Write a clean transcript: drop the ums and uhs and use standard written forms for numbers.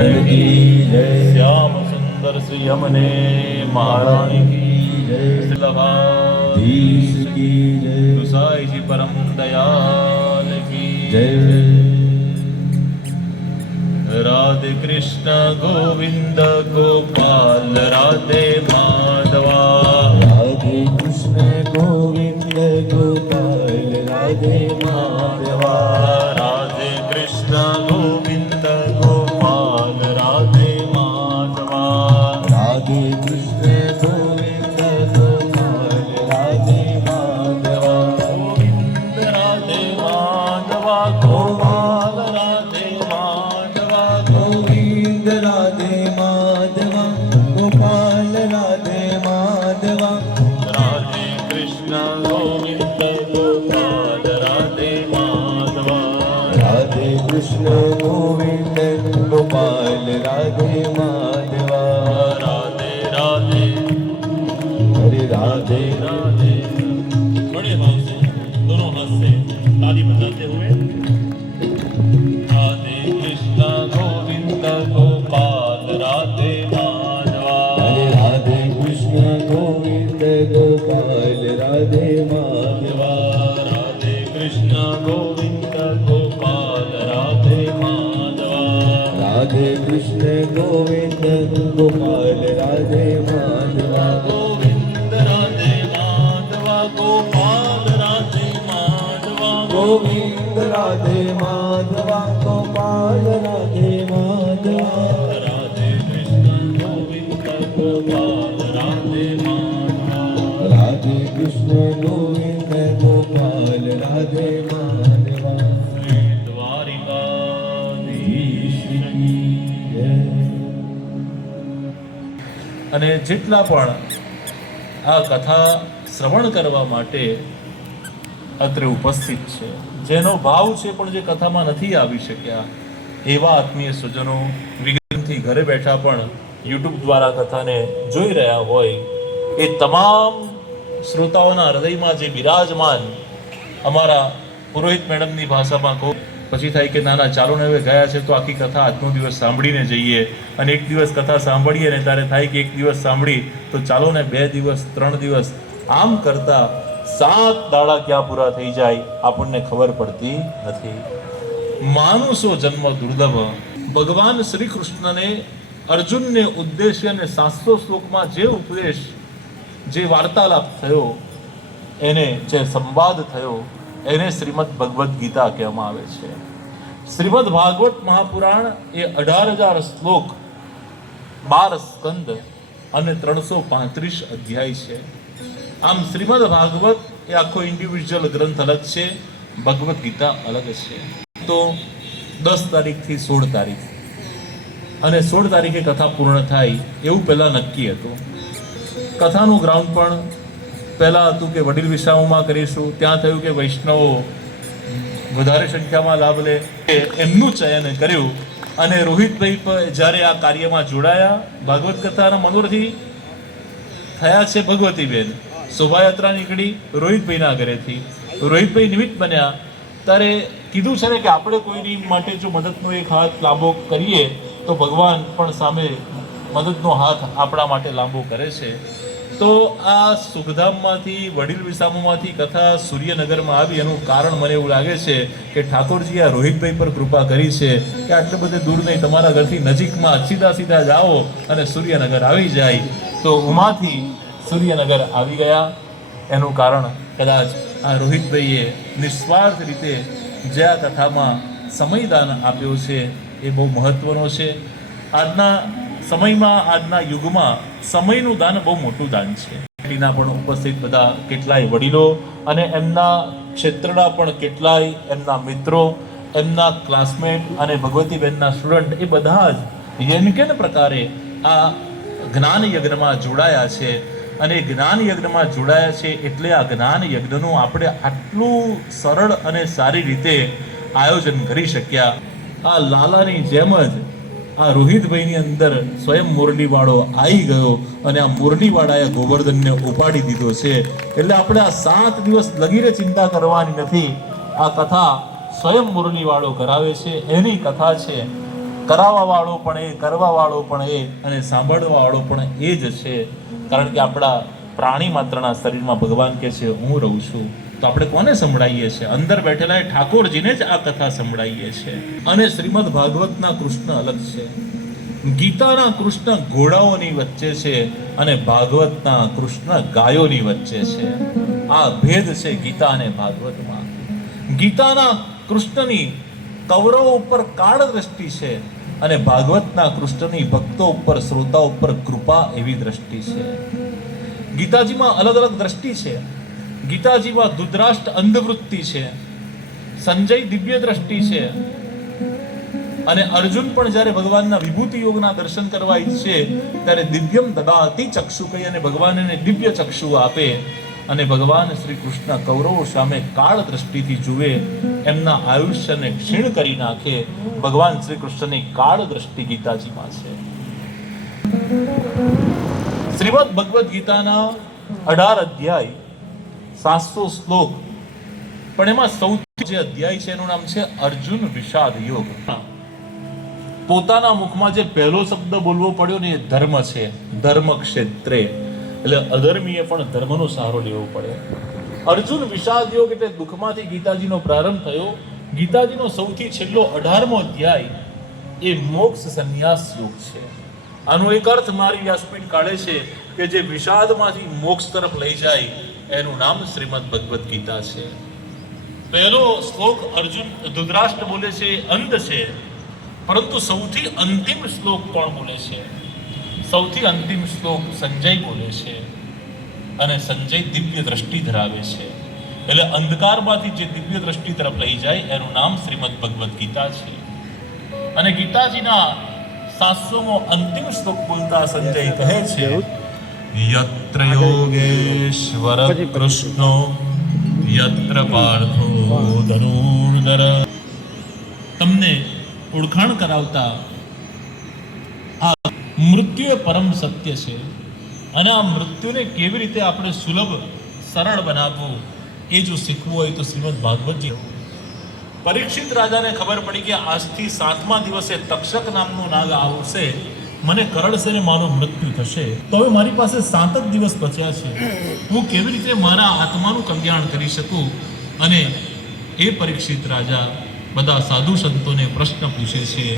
की जय। श्याम सुंदर श्री यमने महारानी की जय। धीश की जय। गुसाई जी परम दयाल की जय। राधे कृष्ण गोविंद गोपाल राधे माधवा। राधे कृष्ण गोविंद गोपाल राधे माधवा। राधे कृष्ण गोविंद गोपाल राधे माधवा। राधे कृष्ण गोविंद गोपाल राधे माधवा। गोविंद राधे माधवा गोपाल राधे माधवा। गोविंद राधे माधवा गोपाल राधे माधवा। राधे कृष्ण गोविंद गोपाल राधे माधवा। राधे कृष्ण गोविंद गोपाल राधे माधवा। राधे राधे हरे राधे राधे। बड़े भाव से दोनों हाथ से ताली बजाते हुए राधे कृष्ण गोविंद गोपाल राधे माधवा। हरे राधे कृष्ण गोविंद गोपाल राधे माधवा। राधे कृष्ण गोविंद गोपाल राधे माधवा। राधे कृष्ण गोविंद गोपाल राधे माधवा। गोविंद राधे माधवा गोपाल राधे माधवा। गोविंद राधे माधवा गोपाल राधे माधवा। राधे कृष्ण गोविंद गोपाल राधे माधवा। राधे कृष्ण गोविंद गोपाल राधे माधवा। श्री द्वारिकाधीश की जय। અને જેટલા પણ આ કથા શ્રવણ કરવા માટે અત્રે ઉપસ્થિત છે, જેનો ભાવ છે પણ જે કથામાં નથી આવી શક્યા, એવા આત્મીય સ્વજનો વિઘ્નથી ઘરે બેઠા પણ યુટ્યુબ દ્વારા કથાને જોઈ રહ્યા હોય, એ તમામ શ્રોતાઓના હૃદયમાં જે બિરાજમાન અમારા પુરોહિત મેડમની ભાષામાં કહું પછી થાય કે ના ના ચાલો ને હવે ગયા છે તો આખી કથા આજનો દિવસ સાંભળીને જઈએ, અને એક દિવસ કથા સાંભળીએ ને ત્યારે થાય કે એક દિવસ સાંભળી તો ચાલો ને 2 દિવસ 3 દિવસ, આમ કરતા 7 દાડા ક્યાં પૂરા થઈ જાય આપણને ખબર પડતી નથી. માનુષો જન્મ દુર્લભ. ભગવાન શ્રી કૃષ્ણને અર્જુનને ઉદ્દેશ્યને 700 શ્લોકમાં જે ઉપદેશ, જે વાર્તાલાપ થયો, એને જે સંવાદ થયો, એને શ્રીમદ ભગવદ્ ગીતા કહેવામાં આવે છે. શ્રીમદ ભાગવત મહાપુરાણ એ 18,000 શ્લોક, 12 સ્કંદ અને 335 અધ્યાય છે. આમ શ્રીમદ ભાગવત એ આખો ઇન્ડિવિજ્યુઅલ ગ્રંથ અલગ છે, ભગવદ્ ગીતા અલગ છે. તો 10 તારીખથી 16 તારીખ અને 16 તારીખે કથા પૂર્ણ થાય એવું પહેલા નક્કી હતું. કથાનું ગ્રાઉન્ડ પણ પહેલા હતું કે વડીલ વિસામોમાં કરીશું, ત્યાં થયું કે વૈષ્ણવો વધારે સંખ્યામાં લાભ લે, એમનું ચયન કર્યું. અને રોહિતભાઈ જ્યારે આ કાર્યમાં જોડાયા, ભાગવત કથાના મનોરથી થયા છે ભગવતીબેન, શોભાયાત્રા નીકળી રોહિતભાઈના ઘરેથી, રોહિતભાઈ નિમિત્ત બન્યા. ત્યારે કીધું છે ને કે આપણે કોઈની માટે જો મદદનો એક હાથ લાંબો કરીએ તો ભગવાન પણ સામે મદદનો હાથ આપણા માટે લાંબો કરે છે. તો આ સુખધામમાંથી, વડીલ વિસામોમાંથી કથા સૂર્યનગરમાં આવી, એનું કારણ મને એવું લાગે છે કે ઠાકોરજી આ રોહિતભાઈ પર કૃપા કરી છે કે આટલે બધે દૂર નહીં, તમારા ઘરથી નજીકમાં સીધા સીધા જાઓ અને સૂર્યનગર આવી જાય. તો ઉમાથી સૂર્યનગર આવી ગયા. એનું કારણ કદાચ આ રોહિતભાઈએ નિસ્વાર્થ રીતે જે આ કથામાં સમયદાન આપ્યો છે એ બહુ મહત્વનો છે. આજના સમયમાં, આજના યુગમાં સમયનું દાન બહુ મોટું દાન છે. એના પણ ઉપસ્થિત બધા કેટલાય વડીલો અને એમના ક્ષેત્રના પણ કેટલાય એમના મિત્રો, એમના ક્લાસમેટ અને ભગવતીબેનના સ્ટુડન્ટ, એ બધા જ યજ્ઞ પ્રકારે આ જ્ઞાન યજ્ઞમાં જોડાયા છે. અને જ્ઞાન યજ્ઞમાં જોડાયા છે એટલે આ જ્ઞાન યજ્ઞનું આપણે આટલું સરળ અને સારી રીતે આયોજન કરી શક્યા. આ લાલાની જેમ જ આ રોહિતભાઈની અંદર સ્વયં મુરલીવાળો આવી ગયો અને આ મુરલીવાળાએ ગોવર્ધનને ઉપાડી દીધો છે. એટલે આપણે આ 7 દિવસ લગીને ચિંતા કરવાની નથી. આ કથા સ્વયં મુરલીવાળો કરાવે છે, એની કથા છે. કરાવવા વાળો પણ એ, કરવા વાળો પણ એ, અને સાંભળવા વાળો પણ એ જ છે. કારણ કે આપણા પ્રાણી માત્રના શરીરમાં ભગવાન કહે છે હું રહું છું. તો આપણે કોને સંભળાઈએ છીએ? અંદર બેઠેલા એ ઠાકોરજીને જ આ કથા સંભળાઈએ છીએ. અને શ્રીમદ ભાગવતના કૃષ્ણ અલગ છે. ગીતાના કૃષ્ણ ઘોડાઓની વચ્ચે છે અને ભાગવતના કૃષ્ણ ગાયોની વચ્ચે છે. આ ભેદ છે ગીતા અને ભાગવતમાં. ગીતાના કૃષ્ણની કૌરવો ઉપર કાળ દ્રષ્ટિ છે અને ભાગવતના કૃષ્ણની ભક્તો ઉપર, શ્રોતા ઉપર કૃપા એવી દ્રષ્ટિ છે. ગીતાજીમાં અલગ અલગ દ્રષ્ટિ છે. ગીતાજીમાં ધૃતરાષ્ટ્ર અંધવૃત્તિ છે, સંજય દિવ્ય દ્રષ્ટિ છે, અને અર્જુન પણ જ્યારે ભગવાનના વિભૂતિ યોગના દર્શન કરવા ઈચ્છે ત્યારે દિવ્યમ દદાતિ ચક્ષુ કહી અને ભગવાન એને દિવ્ય ચક્ષુ આપે. અને ભગવાન શ્રી કૃષ્ણ કૌરવો સામે કાળ દ્રષ્ટિથી જુએ, એમના આયુષ્યને ક્ષીણ કરી નાખે. ભગવાન શ્રી કૃષ્ણની કાળ દ્રષ્ટિ ગીતાજીમાં છે. શ્રીમદ ભગવદ્ ગીતાના 18 અધ્યાય, 700 શ્લોક, પણ એમાં સૌથી જે અધ્યાય છે એનું નામ છે અર્જુન વિષાદ યોગ. પોતાના મુખમાં જે પહેલો શબ્દ બોલવો પડ્યો ને એ ધર્મ છે. ધર્મ ક્ષેત્રે, એટલે અધર્મીએ પણ ધર્મનો સહારો લેવો પડે. અર્જુન વિષાદ યોગ એટલે દુઃખમાંથી ગીતાજીનો પ્રારંભ થયો. ગીતાજીનો સૌથી છેલ્લો 18મો અધ્યાય એ મોક્ષ સંન્યાસ યોગ છે. આનો એક અર્થ મારી વ્યાસપીઠ કાઢે છે કે જે વિષાદમાંથી મોક્ષ તરફ લઈ જાય એનું નામ શ્રીમદ ભગવદ્ ગીતા છે. પહેલો શ્લોક અર્જુન ધૃતરાષ્ટ્ર બોલે છે, અંધ છે, પરંતુ સૌથી અંતિમ શ્લોક કોણ બોલે છે? સૌથી અંતિમ શ્લોક સંજય બોલે છે. અને સંજય દિવ્ય દ્રષ્ટિ ધરાવે છે. એટલે અંધકારમાંથી જે દિવ્ય દ્રષ્ટિ તરફ લઈ જાય એનું નામ શ્રીમદ ભગવદ્ ગીતા છે. અને ગીતાજીના 700મો અંતિમ શ્લોક બોલતા સંજય કહે છે, યત્ર યોગેશ્વર કૃષ્ણો યત્ર પાર્થો ધનુર્ધર. તમને ઓળખાણ કરાવતા આ મૃત્યુ એ પરમ સત્ય છે અને આ મૃત્યુને કેવી રીતે આપણે સુલભ સરળ બનાવવું એ જો શીખવું હોય તો શ્રીમદ ભાગવતજી. પરીક્ષિત રાજાને ખબર પડી કે આજથી 7મા દિવસે તક્ષક નામનો નાગ આવશે, મને કરડશે ને મારું મૃત્યુ થશે, તો હવે મારી પાસે 7 જ દિવસ બચ્યા છે, હું કેવી રીતે મારા આત્માનું કલ્યાણ કરી શકું? અને એ પરીક્ષિત રાજા બધા સાધુ સંતોને પ્રશ્ન પૂછે છે.